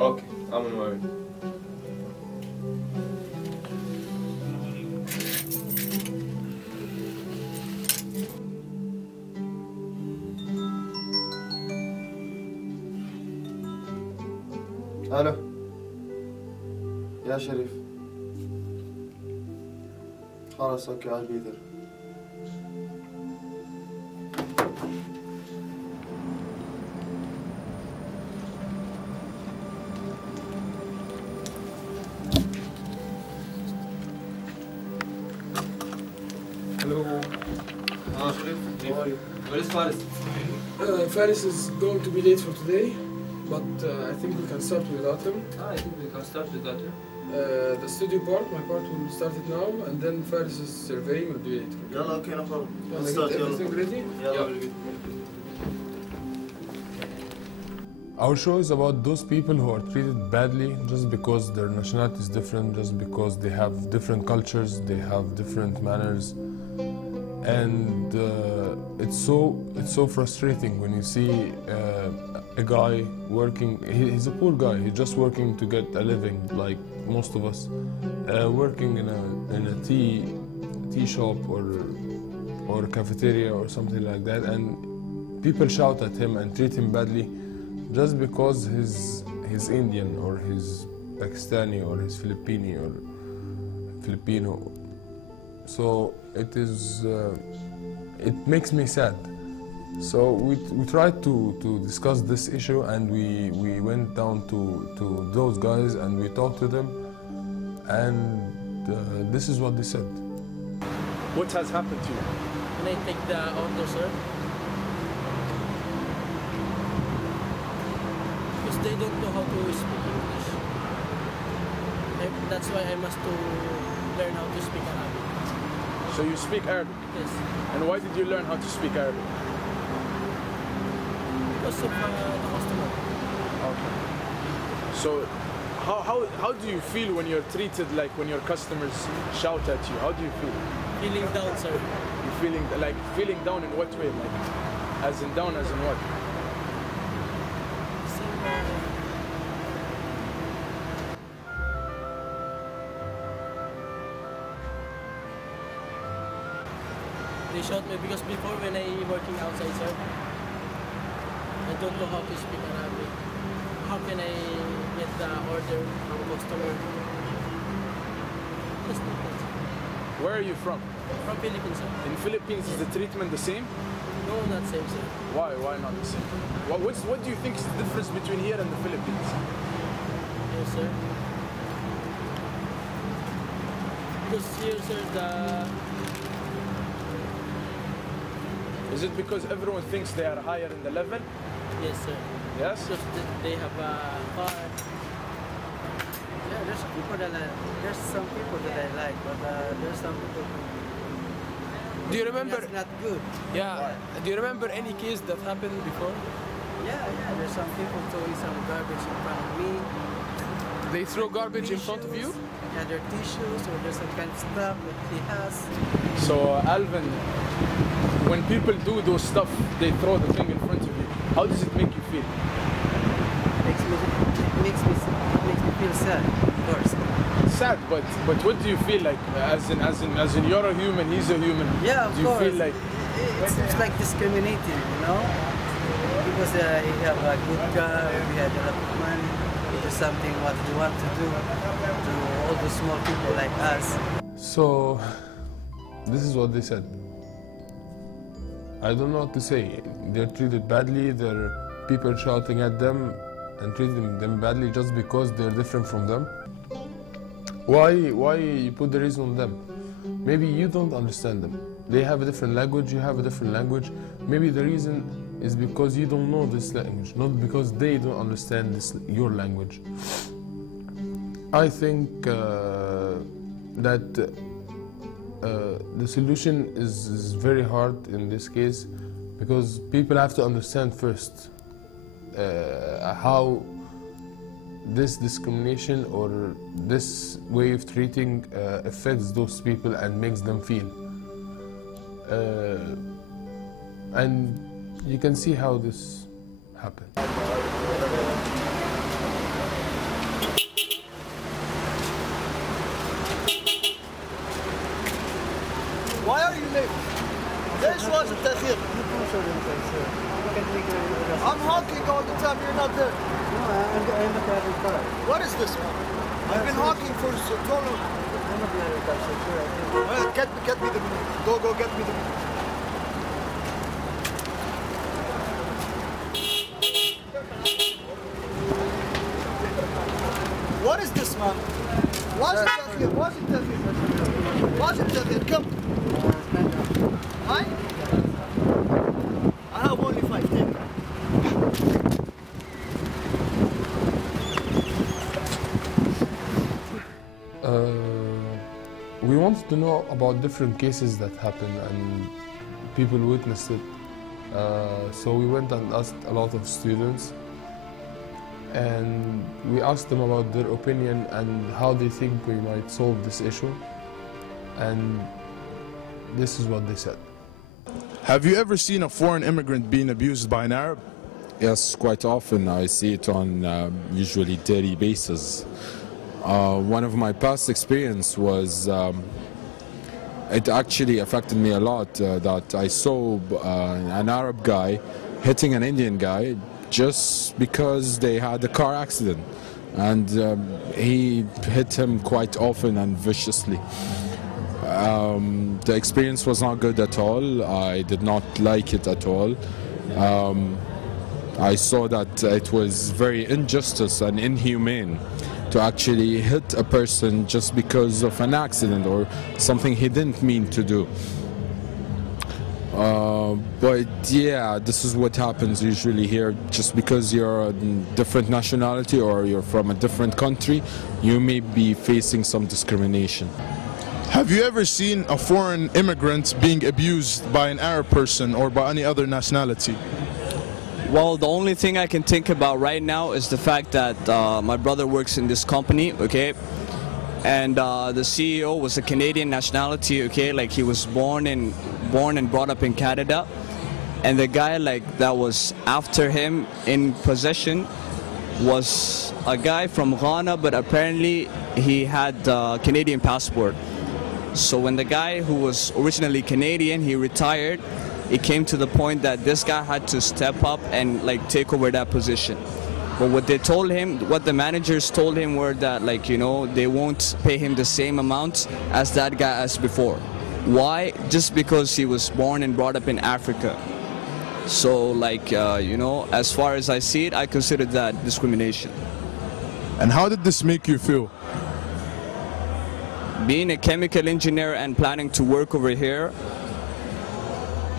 Okay, I'm on my way. الو يا شريف خلاص اوكي I'll be there. Hello. Sharif. How are you? Where is Faris? Faris is going to be late for today, but I think we can start without him. I think we can start without him. The studio part, my part will start it now, and then Faris's survey will be later. يلا اوكي no problem. Let's start. Everything ready? يلا. Our show is about those people who are treated badly just because their nationality is different, just because they have different cultures, they have different manners, and it's so frustrating when you see a guy working. He's a poor guy. He's just working to get a living, like most of us, working in a tea shop or a cafeteria or something like that, and people shout at him and treat him badly just because he's Indian or he's Pakistani or he's Filipino. So it makes me sad. So we tried to discuss this issue, and we went down to those guys and we talked to them, and this is what they said. What has happened to you? Can I take the order, sir? Because they don't know how to speak English. That's why I must to learn how to speak Arabic. So you speak Arabic? Yes. And why did you learn how to speak Arabic? Because of the customer. Okay. So how do you feel when you're treated like when your customers shout at you? How do you feel? Feeling down, sir. You're feeling down in what way? Like as in down as in what? They shout me because before when I working outside, sir, I don't know how to speak Arabic. How can I get the order from customer? Just like that. Where are you from? From Philippines, sir. In Philippines, is the treatment the same? No, not same, sir. Why not the same? What do you think is the difference between here and the Philippines? Yes, sir. Because here, sir, Is it because everyone thinks they are higher in the level? Yes, sir. Yes? Because they have a car. Yeah, there's some people that I like, but there's some people Do you remember? that's not good. Yeah. Do you remember any case that happened before? Yeah, there's some people throwing some garbage in front of me. They throw garbage in front of you? Yeah, their tissues or there's some kind of stuff that he has. So Alvin, when people do those stuff, they throw the thing in front of you. How does it make you feel? It makes me feel sad, of course. Sad, but what do you feel like? As in you're a human, he's a human. Yeah, of do you course. feel like It's like discriminating, you know? Because he have a good car, we had a lot of money. It is something what we want to do to all the small people like us. So this is what they said. I don't know what to say. They're treated badly. There are people shouting at them and treating them badly just because they're different from them. Why you put the reason on them? Maybe you don't understand them. They have a different language, you have a different language. Maybe the reason is because you don't know this language, not because they don't understand your language. I think that the solution is very hard in this case, because people have to understand first how this discrimination or this way of treating affects those people and makes them feel. And you can see how this happened. خير. I'm honking all the time, you're not there. No, I'm not having car. What is this, man? I've been honking for so long. I'm not having car, so sure. I think. Get me the money. Go, get me the money. What is this, man? واجب تأخير, واجب تأخير. واجب تأخير, come. Nine? I have only 5, take it. We wanted to know about different cases that happened and people witnessed it. So we went and asked a lot of students and we asked them about their opinion and how they think we might solve this issue. And this is what they said. Have you ever seen a foreign immigrant being abused by an Arab? Yes, quite often. I see it on usually daily basis. One of my past experience was, it actually affected me a lot that I saw an Arab guy hitting an Indian guy just because they had a car accident, and he hit him quite often and viciously. The experience was not good at all. I did not like it at all. I saw that it was very injustice and inhumane to actually hit a person just because of an accident or something he didn't mean to do. But yeah, this is what happens usually here. Just because you're a different nationality or you're from a different country, you may be facing some discrimination. Have you ever seen a foreign immigrant being abused by an Arab person or by any other nationality? Well, the only thing I can think about right now is the fact that my brother works in this company, okay? And the CEO was a Canadian nationality, okay? Like he was born and brought up in Canada. And the guy like that was after him in possession was a guy from Ghana, but apparently he had a Canadian passport. So when the guy who was originally Canadian, he retired, it came to the point that this guy had to step up and like take over that position. But what they told him, what the managers told him were that, like, you know, they won't pay him the same amount as that guy as before. Why? Just because he was born and brought up in Africa. So like, you know, as far as I see it, I consider that discrimination. And how did this make you feel? Being a chemical engineer and planning to work over here,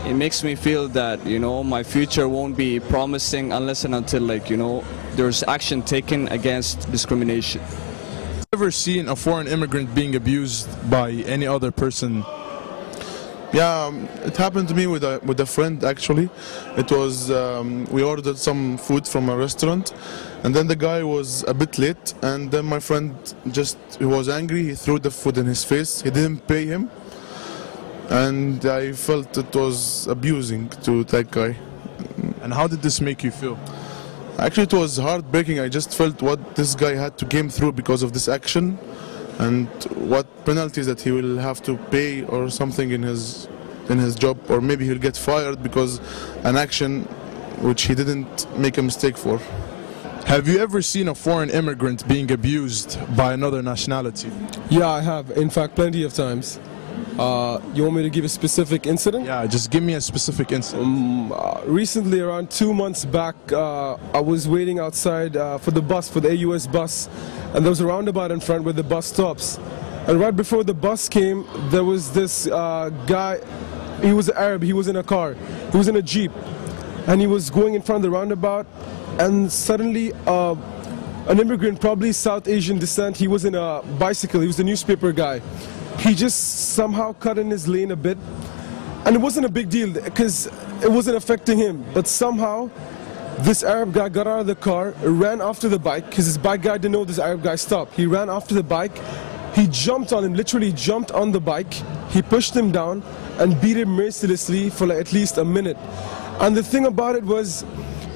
it makes me feel that, you know, my future won't be promising unless and until, like, you know, there's action taken against discrimination. Have you ever seen a foreign immigrant being abused by any other person? Yeah, it happened to me with a friend actually. It was, we ordered some food from a restaurant and then the guy was a bit late and then my friend he was angry, he threw the food in his face, he didn't pay him. And I felt it was abusing to that guy. And how did this make you feel? Actually, it was heartbreaking. I just felt what this guy had to go through because of this action and what penalties that he will have to pay or something in his job, or maybe he'll get fired because an action which he didn't make a mistake for. Have you ever seen a foreign immigrant being abused by another nationality? Yeah, I have. In fact, plenty of times. You want me to give a specific incident? Yeah, just give me a specific incident. Recently, around 2 months back, I was waiting outside for the bus, for the AUS bus, and there was a roundabout in front where the bus stops. And right before the bus came, there was this guy, he was Arab, he was in a car, he was in a Jeep, and he was going in front of the roundabout, and suddenly an immigrant, probably South Asian descent, he was in a bicycle, he was a newspaper guy. He just somehow cut in his lane a bit, and it wasn't a big deal because it wasn't affecting him, but somehow this Arab guy got out of the car, ran after the bike, because this bike guy didn't know this Arab guy stopped. He ran after the bike, he jumped on him, literally jumped on the bike, he pushed him down and beat him mercilessly for like at least a minute. And the thing about it was,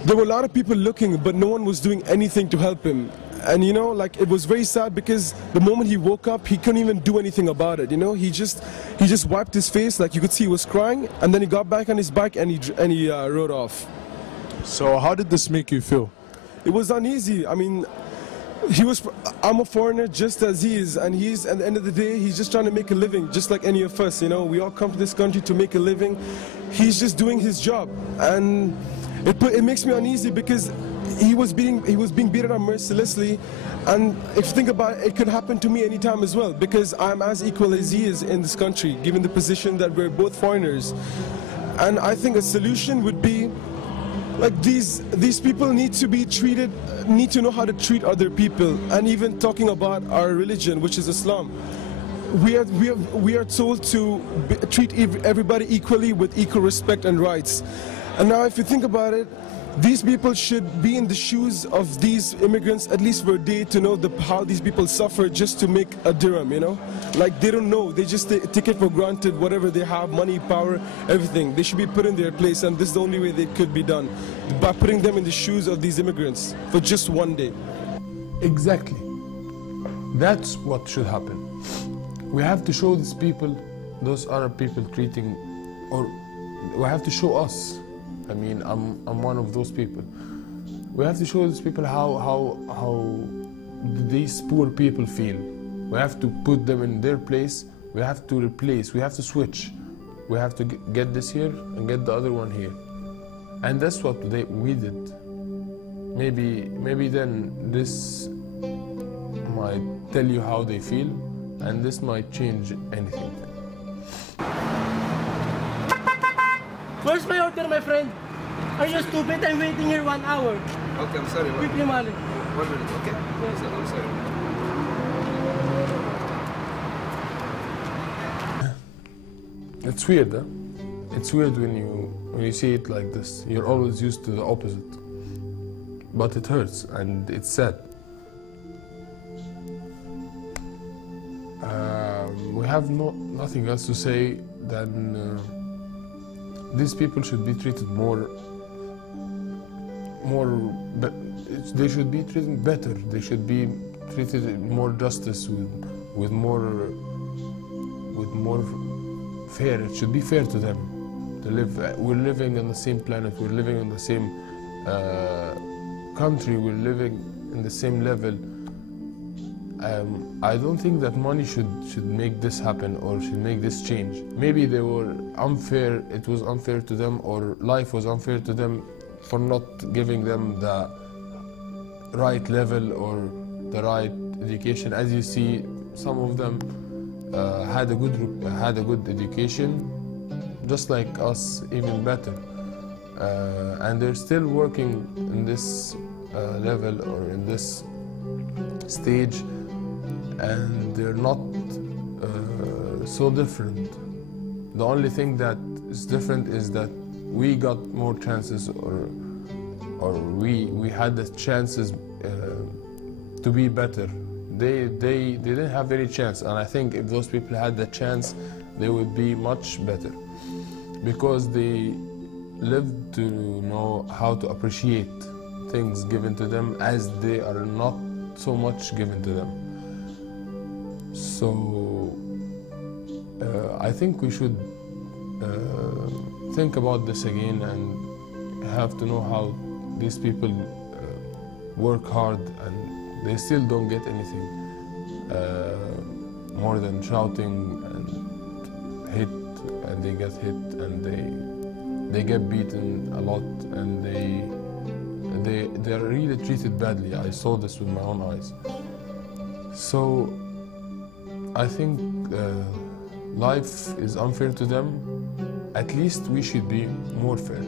there were a lot of people looking, but no one was doing anything to help him. And you know, like, it was very sad because the moment he woke up, he couldn't even do anything about it. You know, he just wiped his face, like you could see he was crying, and then he got back on his bike and he rode off. So how did this make you feel? It was uneasy. I mean, I'm a foreigner just as he is, and at the end of the day, he's just trying to make a living, just like any of us. You know, we all come to this country to make a living. He's just doing his job, and it makes me uneasy because he was being beaten up mercilessly, and if you think about it, it could happen to me anytime as well, because I'm as equal as he is in this country, given the position that we're both foreigners. And I think a solution would be, like, these people need to know how to treat other people. And even talking about our religion, which is Islam, we are told to treat everybody equally with equal respect and rights. And now if you think about it, these people should be in the shoes of these immigrants at least for a day to know how these people suffer just to make a dirham, you know? Like, they don't know, they just take it for granted, whatever they have, money, power, everything. They should be put in their place, and this is the only way they could be done, by putting them in the shoes of these immigrants for just one day. Exactly. That's what should happen. We have to show these people, those Arab people treating, or we have to show us. I mean, I'm one of those people. We have to show these people how these poor people feel. We have to put them in their place. We have to replace. We have to switch. We have to get this here and get the other one here. And that's what we did. Maybe then this might tell you how they feel, and this might change anything. Where's my order, my friend? Are you stupid? I'm waiting here 1 hour. Okay, I'm sorry. Quickly, Mali. 1 minute, okay? Yes. I'm sorry. It's weird, huh? It's weird when you see it like this. You're always used to the opposite. But it hurts and it's sad. We have nothing else to say than these people should be treated they should be treated better. They should be treated more justice, with more fair. It should be fair to them to live. We're living on the same planet. We're living on the same country. We're living in the same level. I don't think that money should make this happen or should make this change. Maybe they were unfair, it was unfair to them, or life was unfair to them for not giving them the right level or the right education. As you see, some of them had a good education, just like us, even better. And they're still working in this level or in this stage, and they're not so different. The only thing that is different is that we got more chances, or we had the chances to be better. They didn't have any chance, and I think if those people had the chance, they would be much better, because they lived to know how to appreciate things given to them, as they are not so much given to them. So I think we should think about this again and have to know how these people work hard and they still don't get anything more than shouting and hit, and they get hit and they get beaten a lot, and they're really treated badly. I saw this with my own eyes. So I think life is unfair to them. At least we should be more fair.